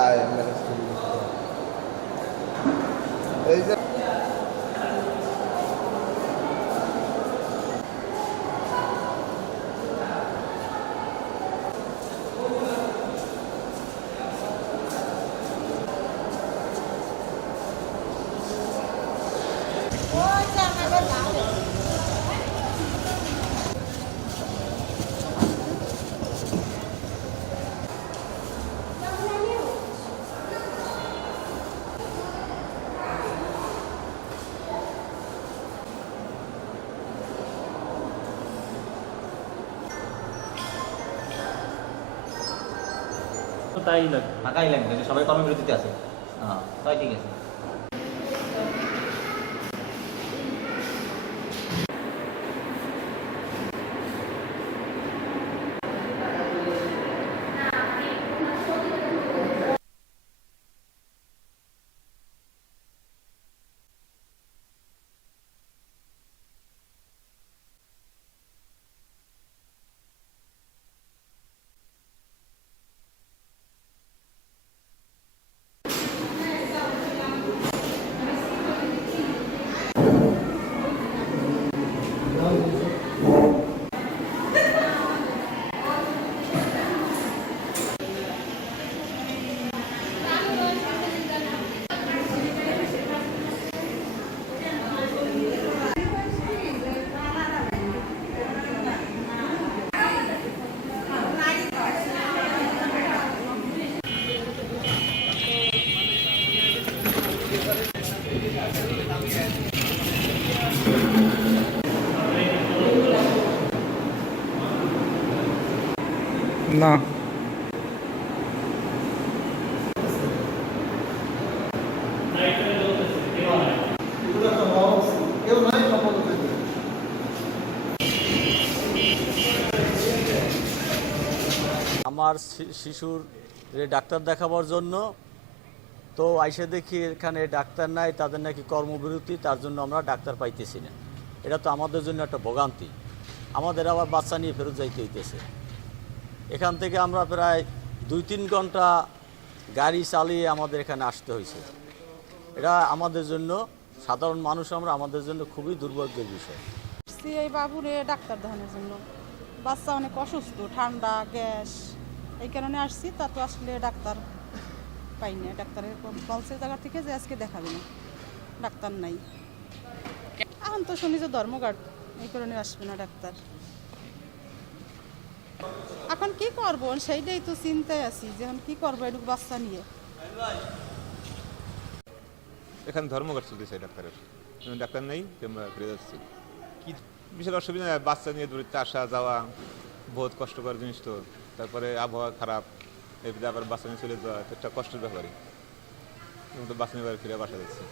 আয় ম্যানেজ করি এই যে তো তাই লাগবে ফাঁকাই লাগবে সবাই কর্মবিরতিতে আছে। হ্যাঁ তাই ঠিক আছে। না। আমার শিশুর ডাক্তার দেখাবার জন্য তো আইসে দেখি এখানে ডাক্তার নাই, তাদের নাকি কর্মবিরতি, তার জন্য আমরা ডাক্তার পাইতেছি না। এটা তো আমাদের জন্য একটা ভোগান্তি। আমাদের আবার বাচ্চা নিয়ে ফেরত যাইতে হইতেছে। এখান থেকে আমরা প্রায় দুই তিন ঘণ্টা গাড়ি চালিয়ে আমাদের এখানে আসতে হয়েছে এটা আমাদের জন্য, সাধারণ মানুষ আমরা, আমাদের জন্য খুবই দুর্ভাগ্যের বিষয়। এই বাবুরে ডাক্তার দেখানোর জন্য। বাচ্চা অনেক অসুস্থ, ঠান্ডা, গ্যাস, এই কারণে আসছি তা তো আসলে ডাক্তার পাই না ডাক্তারের বলছে জায়গা থেকে যে আজকে দেখাবে না। ডাক্তার নাই। এখন তো শুনি যে ধর্মঘাট, এই কারণে আসবে না ডাক্তার। এখন কি করব? সেইটাই তো চিন্তায় আছি যে এখন কি করব এটুকু বাচ্চা নিয়ে। এখানে ধর্মঘট চলতেছে ডাক্তারের। ডাক্তার নেই ফিরে যাচ্ছি। কি বিশাল অসুবিধা, বাচ্চা নিয়ে দূরত্বে আসা, যাওয়া, বহুত কষ্টকর জিনিস তো। তারপরে আবহাওয়া খারাপ। এরপরে আবার বাচ্চা নিয়ে চলে যাওয়া একটা কষ্টের ব্যাপারই। এখন তো বাচ্চা নিয়ে ফিরে বাসা যাচ্ছি।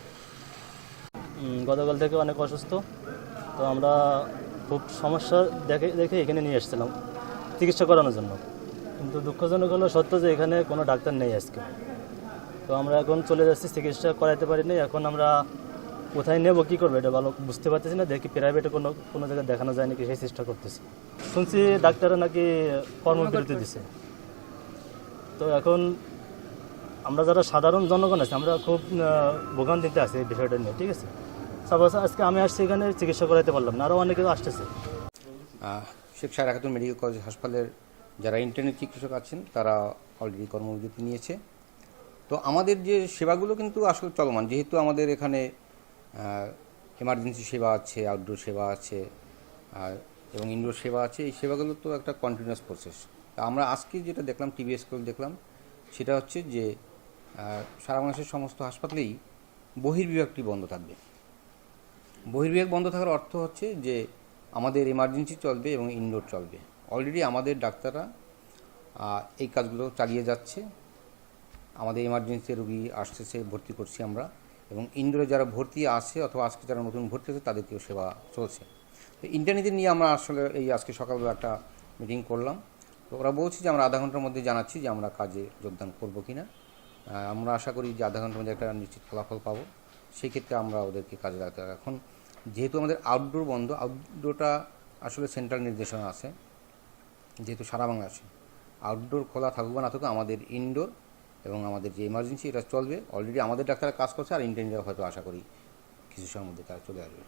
গতকাল থেকে অনেক অসুস্থ, তো আমরা খুব সমস্যা দেখে দেখে এখানে নিয়ে এসেছিলাম, চিকিৎসা করানোর জন্য। কিন্তু দুঃখজনক হলো, সত্য যে এখানে কোনো ডাক্তার নেই আজকে। তো আমরা এখন চলে যাচ্ছি, চিকিৎসা করাইতে পারিনি, এখন আমরা কোথায় নেব, কী করব, এটা ভালো বুঝতে পারতেছি না, দেখি প্রাইভেটে কোনো কোনো জায়গায় দেখানো যায় নাকি, সেই চেষ্টা করতেছি। শুনছি ডাক্তাররা নাকি কর্মবিরতি দিছে। তো এখন আমরা যারা সাধারণ জনগণ আছে, আমরা খুব ভোগান্তিতে আছি এই বিষয়টা নিয়ে, ঠিক আছে? সাপোজ আজকে আমি আসছি এখানে, চিকিৎসা করাইতে পারলাম না আরও অনেকে আসতেছে। শেখ সাহেব একাত্তর মেডিকেল কলেজ হাসপাতালের যারা ইন্টারনেট চিকিৎসক আছেন, তারা অলরেডি কর্মবিরতি নিয়েছে। তো আমাদের যে সেবাগুলো কিন্তু আসলে চলমান, যেহেতু আমাদের এখানে এমার্জেন্সি সেবা আছে আউটডোর সেবা আছে এবং ইনডোর সেবা আছে, এই সেবাগুলো তো একটা কন্টিনিউয়াস প্রসেস আমরা আজকে যেটা দেখলাম টিভিএস করে দেখলাম, সেটা হচ্ছে যে সারা বাংলাদেশের সমস্ত হাসপাতালেই বহির্বিভাগটি বন্ধ থাকবে। বহির্বিভাগ বন্ধ থাকার অর্থ হচ্ছে যে, আমাদের এমার্জেন্সি চলবে এবং ইনডোর চলবে। অলরেডি আমাদের ডাক্তাররা এই কাজগুলো চালিয়ে যাচ্ছে। আমাদের এমার্জেন্সি রুগী আসতেছে, ভর্তি করছি আমরা। এবং ইনডোরে যারা ভর্তি আছে অথবা আজকে যারা নতুন ভর্তি হচ্ছে তাদেরকেও সেবা চলছে। তো ইন্টারনেটে নিয়ে আমরা আসলে এই আজকে সকালবেলা একটা মিটিং করলাম। তো ওরা বলছে যে আমরা আধা ঘণ্টার মধ্যে জানাচ্ছি যে আমরা কাজে যোগদান করব কি না আমরা আশা করি যে আধা ঘণ্টার মধ্যে একটা নিশ্চিত ফলাফল পাবো। সেই ক্ষেত্রে আমরা ওদেরকে কাজে লাগাতে হবে। এখন যেহেতু আমাদের আউটডোর বন্ধ আউটডোরটা আসলে সেন্ট্রাল নির্দেশনা আছে। যেহেতু সারা বাংলাদেশে আউটডোর খোলা থাকুক বা না থাকুক, আমাদের ইনডোর এবং আমাদের যে এমার্জেন্সি এটা চলবে। অলরেডি আমাদের ডাক্তাররা কাজ করছে আর ইন্টারনেটে হয়তো আশা করি কিছু সময়ের মধ্যে তারা চলে আসবে।